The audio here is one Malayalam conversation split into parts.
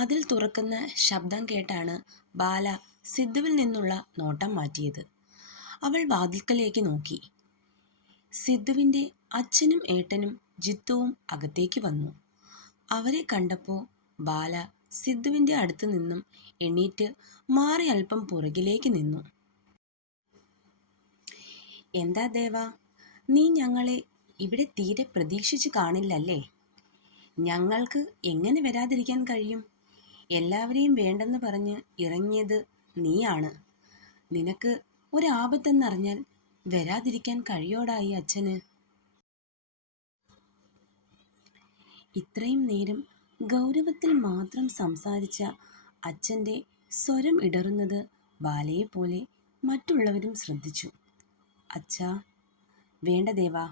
വാതിൽ തുറക്കുന്ന ശബ്ദം കേട്ടാണ് ബാല സിദ്ധുവിൽ നിന്നുള്ള നോട്ടം മാറ്റിയത്. അവൾ വാതിൽക്കലേക്ക് നോക്കി. സിദ്ധുവിൻ്റെ അച്ഛനും ഏട്ടനും ജിത്തുവും അകത്തേക്ക് വന്നു. അവരെ കണ്ടപ്പോൾ ബാല സിദ്ധുവിൻ്റെ അടുത്ത് നിന്നും എണീറ്റ് മാറി അല്പം പുറകിലേക്ക് നിന്നു. എന്താ ദേവാ, നീ ഞങ്ങളെ ഇവിടെ തീരെ പ്രതീക്ഷിച്ച് കാണില്ലല്ലേ? ഞങ്ങൾക്ക് എങ്ങനെ വരാതിരിക്കാൻ കഴിയും? എല്ലാവരെയും വേണ്ടെന്ന് പറഞ്ഞ് ഇറങ്ങിയത് നീയാണ്. നിനക്ക് ഒരാപത്തെന്നറിഞ്ഞാൽ വരാതിരിക്കാൻ കഴിയോടായി അച്ഛന്? ഇത്രയും നേരം ഗൗരവത്തിൽ മാത്രം സംസാരിച്ച അച്ഛൻ്റെ സ്വരം ഇടറുന്നത് ബാലയെപ്പോലെ മറ്റുള്ളവരും ശ്രദ്ധിച്ചു. അച്ഛാ, വേണ്ട ദേവാ,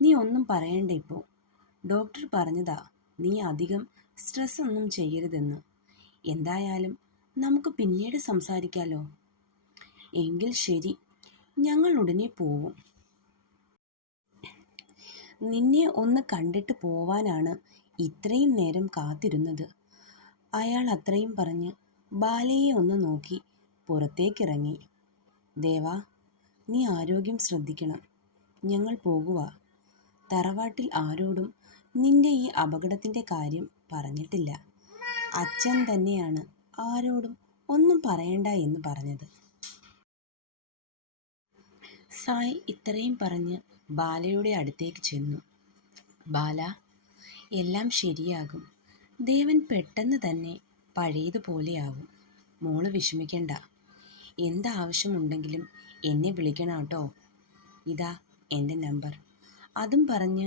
നീ ഒന്നും പറയണ്ട ഇപ്പോൾ. ഡോക്ടർ പറഞ്ഞതാ നീ അധികം സ്ട്രെസ് ഒന്നും ചെയ്യരുതെന്ന്. എന്തായാലും നമുക്ക് പിന്നീട് സംസാരിക്കാലോ. എങ്കിൽ ശരി, ഞങ്ങൾ ഉടനെ പോവും. നിന്നെ ഒന്ന് കണ്ടിട്ട് പോവാനാണ് ഇത്രയും നേരം കാത്തിരുന്നത്. അയാൾ അത്രയും പറഞ്ഞ് ബാലയെ ഒന്ന് നോക്കി പുറത്തേക്കിറങ്ങി. ദേവാ, നീ ആരോഗ്യം ശ്രദ്ധിക്കണം. ഞങ്ങൾ പോകുക. തറവാട്ടിൽ ആരോടും നിന്റെ ഈ അപകടത്തിൻ്റെ കാര്യം പറഞ്ഞിട്ടില്ല. അച്ഛൻ തന്നെയാണ് ആരോടും ഒന്നും പറയണ്ട എന്ന് പറഞ്ഞത്. സായ് ഇത്രയും പറഞ്ഞ് ബാലയുടെ അടുത്തേക്ക് ചെന്നു. ബാല, എല്ലാം ശരിയാകും. ദേവൻ പെട്ടെന്ന് തന്നെ പഴയതുപോലെയാവും. മോള് വിഷമിക്കണ്ട. എന്താവശ്യമുണ്ടെങ്കിലും എന്നെ വിളിക്കണം കേട്ടോ. ഇതാ എൻ്റെ നമ്പർ. അതും പറഞ്ഞ്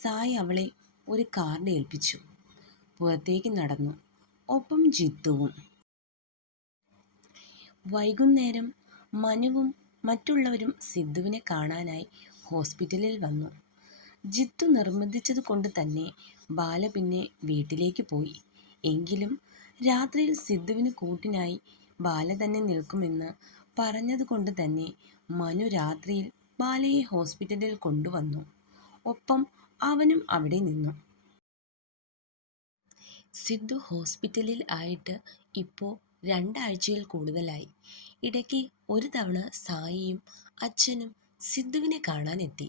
സായ് അവളെ ഒരു കാർഡ് ഏൽപ്പിച്ചു. പുറത്തേക്ക് നടന്നു. ഒപ്പം ജിത്തുവും. വൈകുന്നേരം മനുവും മറ്റുള്ളവരും സിദ്ധുവിനെ കാണാനായി ഹോസ്പിറ്റലിൽ വന്നു. ജിത്തു നിർബന്ധിച്ചത് കൊണ്ട് തന്നെ ബാല പിന്നെ വീട്ടിലേക്ക് പോയി. എങ്കിലും രാത്രിയിൽ സിദ്ധുവിന് കൂട്ടിനായി ബാല തന്നെ നിൽക്കുമെന്ന് പറഞ്ഞതുകൊണ്ട് തന്നെ മനു രാത്രിയിൽ ബാലയെ ഹോസ്പിറ്റലിൽ കൊണ്ടുവന്നു. ഒപ്പം അവനും അവിടെ നിന്നു. സിദ്ധു ഹോസ്പിറ്റലിൽ ആയിട്ട് ഇപ്പോൾ 2 ആഴ്ചയിൽ കൂടുതലായി. ഇടയ്ക്ക് ഒരു തവണ സായിയും അച്ഛനും സിദ്ധുവിനെ കാണാനെത്തി.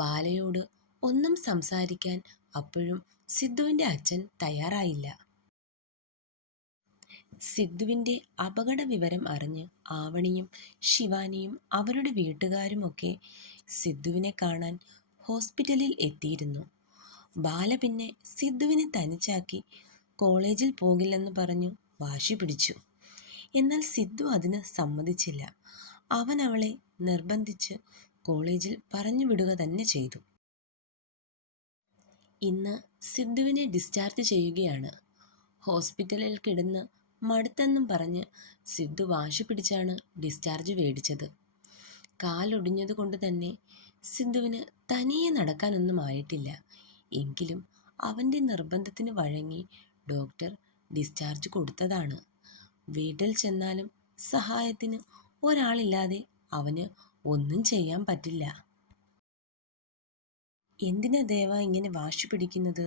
ബാലയോട് ഒന്നും സംസാരിക്കാൻ അപ്പോഴും സിദ്ധുവിൻ്റെ അച്ഛൻ തയ്യാറായില്ല. സിദ്ധുവിൻ്റെ അപകട വിവരം അറിഞ്ഞ് ആവണിയും ശിവാനിയും അവരുടെ വീട്ടുകാരുമൊക്കെ സിദ്ധുവിനെ കാണാൻ ഹോസ്പിറ്റലിൽ എത്തിയിരുന്നു. ബാല പിന്നെ സിദ്ധുവിനെ തനിച്ചാക്കി കോളേജിൽ പോകില്ലെന്ന് പറഞ്ഞു വാശി പിടിച്ചു. എന്നാൽ സിദ്ധു അതിന് സമ്മതിച്ചില്ല. അവൻ അവളെ നിർബന്ധിച്ച് കോളേജിൽ പറഞ്ഞു വിടുക തന്നെ ചെയ്തു. ഇന്ന് സിദ്ധുവിനെ ഡിസ്ചാർജ് ചെയ്യുകയാണ്. ഹോസ്പിറ്റലിൽ കിടന്ന് മടുത്തെന്നും പറഞ്ഞ് സിദ്ധു വാശി പിടിച്ചാണ് ഡിസ്ചാർജ് മേടിച്ചത്. കാലൊടിഞ്ഞത് കൊണ്ട് തന്നെ സിദ്ധുവിന് തനിയെ നടക്കാനൊന്നും ആയിട്ടില്ല. എങ്കിലും അവൻ്റെ നിർബന്ധത്തിന് വഴങ്ങി ഡോക്ടർ ഡിസ്ചാർജ് കൊടുത്തതാണ്. വീട്ടിൽ ചെന്നാലും സഹായത്തിന് ഒരാളില്ലാതെ അവന് ഒന്നും ചെയ്യാൻ പറ്റില്ല. എന്തിനാ ദേവ ഇങ്ങനെ വാശി പിടിക്കുന്നത്?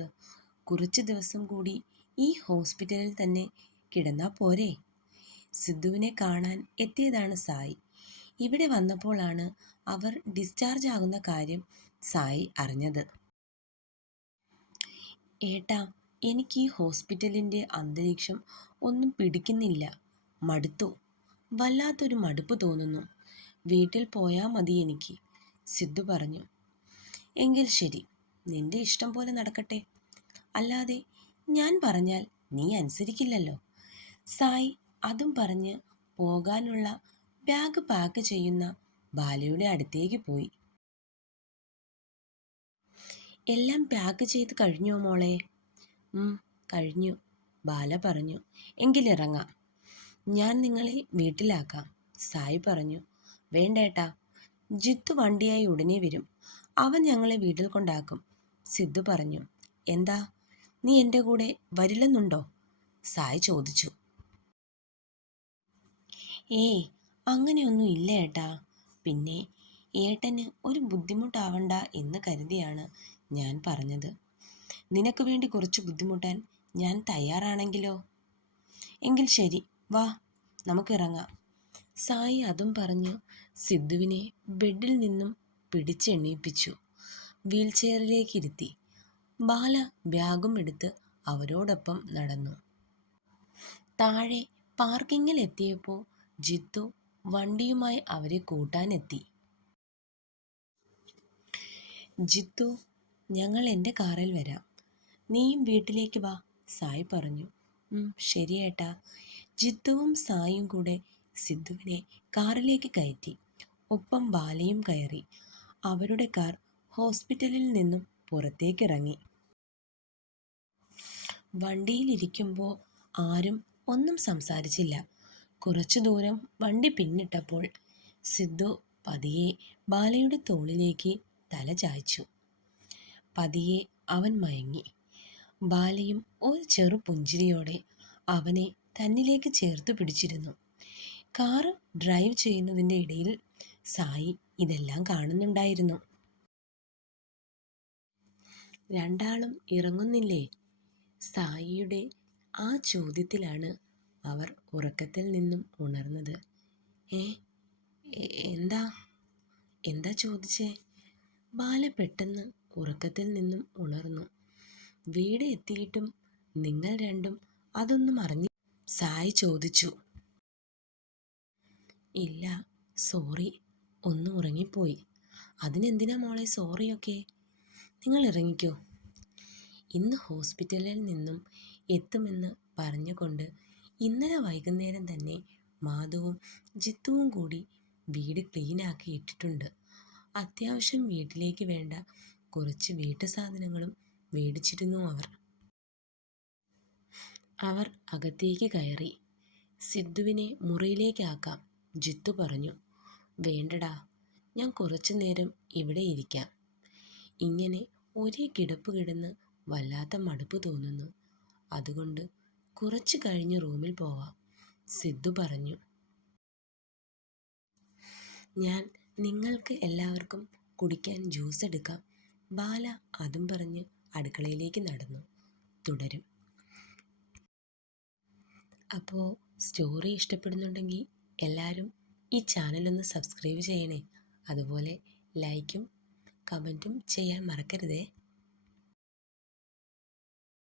കുറച്ച് ദിവസം കൂടി ഈ ഹോസ്പിറ്റലിൽ തന്നെ കിടന്നാൽ പോരെ? സിദ്ധുവിനെ കാണാൻ എത്തിയതാണ് സായി. ഇവിടെ വന്നപ്പോഴാണ് അവർ ഡിസ്ചാർജ് ആകുന്ന കാര്യം സായി അറിഞ്ഞത്. ഏട്ടാ, എനിക്ക് ഈ ഹോസ്പിറ്റലിൻ്റെ അന്തരീക്ഷം ഒന്നും പിടിക്കുന്നില്ല. മടുത്തു. വല്ലാത്തൊരു മടുപ്പ് തോന്നുന്നു. വീട്ടിൽ പോയാൽ മതി എനിക്ക്, സിദ്ധു പറഞ്ഞു. എങ്കിൽ ശരി, നിന്റെ ഇഷ്ടം പോലെ നടക്കട്ടെ. അല്ലാതെ ഞാൻ പറഞ്ഞാൽ നീ അനുസരിക്കില്ലല്ലോ. സായി അതും പറഞ്ഞ് പോകാനുള്ള ബാഗ് പാക്ക് ചെയ്യുന്ന ബാലയുടെ അടുത്തേക്ക് പോയി. എല്ലാം പാക്ക് ചെയ്ത് കഴിഞ്ഞോ മോളെ? കഴിഞ്ഞു, ബാല പറഞ്ഞു. എങ്കിലിറങ്ങാം. ഞാൻ നിങ്ങളെ വീട്ടിലാക്കാം, സായി പറഞ്ഞു. വേണ്ടേട്ടാ, ജിത്തു വണ്ടിയായി ഉടനെ വരും. അവൻ ഞങ്ങളെ വീട്ടിൽ കൊണ്ടാക്കും, സിദ്ധു പറഞ്ഞു. എന്താ, നീ എൻ്റെ കൂടെ വരില്ലെന്നുണ്ടോ? സായി ചോദിച്ചു. ഏയ്, അങ്ങനെയൊന്നും ഇല്ല ഏട്ടാ. പിന്നെ ഏട്ടന് ഒരു ബുദ്ധിമുട്ടാവണ്ട എന്ന് കരുതിയാണ് ഞാൻ പറഞ്ഞത്. നിനക്ക് വേണ്ടി കുറച്ച് ബുദ്ധിമുട്ടാൻ ഞാൻ തയ്യാറാണെങ്കിലോ? എങ്കിൽ ശരി, വാ നമുക്കിറങ്ങാം. സായി അതും പറഞ്ഞു സിദ്ധുവിനെ ബെഡിൽ നിന്നും പിടിച്ചെണ്ണീപ്പിച്ചു വീൽചെയറിലേക്ക് ഇരുത്തി. ബാല ബാഗും എടുത്ത് അവരോടൊപ്പം നടന്നു. താഴെ പാർക്കിങ്ങിൽ എത്തിയപ്പോൾ ജിത്തു വണ്ടിയുമായി അവരെ കൂട്ടാനെത്തി. ജിത്തു, ഞങ്ങൾ എൻ്റെ കാറിൽ വരാം, നീയും വീട്ടിലേക്ക് വാ, സായി പറഞ്ഞു. ശരി ഏട്ടാ. ജിത്തുവും സായും കൂടെ സിദ്ധുവിനെ കാറിലേക്ക് കയറ്റി. ഒപ്പം ബാലയും കയറി. അവരുടെ കാർ ഹോസ്പിറ്റലിൽ നിന്നും പുറത്തേക്കിറങ്ങി. വണ്ടിയിലിരിക്കുമ്പോൾ ആരും ഒന്നും സംസാരിച്ചില്ല. കുറച്ചു ദൂരം വണ്ടി പിന്നിട്ടപ്പോൾ സിദ്ധു പതിയെ ബാലയുടെ തോളിലേക്ക് തല ചായ്ച്ചു. പതിയെ അവൻ മയങ്ങി. ബാലയും ഒരു ചെറു പുഞ്ചിരിയോടെ അവനെ തന്നിലേക്ക് ചേർത്ത് പിടിച്ചിരുന്നു. കാറ് ഡ്രൈവ് ചെയ്യുന്നതിൻ്റെ ഇടയിൽ സായി ഇതെല്ലാം കാണുന്നുണ്ടായിരുന്നു. രണ്ടാളും ഇറങ്ങുന്നില്ലേ? സായിയുടെ ആ ചോദ്യത്തിലാണ് അവർ ഉറക്കത്തിൽ നിന്നും ഉണർന്നത്. എന്താ എന്താ ചോദിച്ചേ? ബാല പെട്ടെന്ന് ഉറക്കത്തിൽ നിന്നും ഉണർന്നു. വീട് എത്തിയിട്ടും നിങ്ങൾ രണ്ടും അതൊന്നും അറിഞ്ഞി? സായി ചോദിച്ചു. ഇല്ല, സോറി, ഒന്നും ഉറങ്ങിപ്പോയി. അതിനെന്തിനാ മോളെ സോറിയൊക്കെ? നിങ്ങൾ ഇറങ്ങിക്കോ. ഇന്ന് ഹോസ്പിറ്റലിൽ നിന്നും എത്തുമെന്ന് പറഞ്ഞുകൊണ്ട് ഇന്നലെ വൈകുന്നേരം തന്നെ മാധുവും ജിത്തുവും കൂടി വീട് ക്ലീനാക്കി ഇട്ടിട്ടുണ്ട്. അത്യാവശ്യം വീട്ടിലേക്ക് വേണ്ട കുറച്ച് വീട്ടു സാധനങ്ങളും മേടിച്ചിരുന്നു അവർ. അവർ അകത്തേക്ക് കയറി. സിദ്ധുവിനെ മുറിയിലേക്കാക്കാം, ജിത്തു പറഞ്ഞു. വേണ്ടടാ, ഞാൻ കുറച്ചു നേരം ഇവിടെ ഇരിക്കാം. ഇങ്ങനെ ഒരേ കിടപ്പ് കിടന്ന് വല്ലാത്ത മടുപ്പ് തോന്നുന്നു. അതുകൊണ്ട് കുറച്ച് കഴിഞ്ഞ് റൂമിൽ പോവാം, സിദ്ധു പറഞ്ഞു. ഞാൻ നിങ്ങൾക്ക് എല്ലാവർക്കും കുടിക്കാൻ ജ്യൂസ് എടുക്കാം, ബാല അതും പറഞ്ഞ് അടുക്കളയിലേക്ക് നടന്നു. തുടരും. അപ്പോൾ സ്റ്റോറി ഇഷ്ടപ്പെടുന്നുണ്ടെങ്കിൽ എല്ലാവരും ഈ ചാനലൊന്ന് സബ്സ്ക്രൈബ് ചെയ്യണേ. അതുപോലെ ലൈക്കും കമൻറ്റും ചെയ്യാൻ മറക്കരുതേ.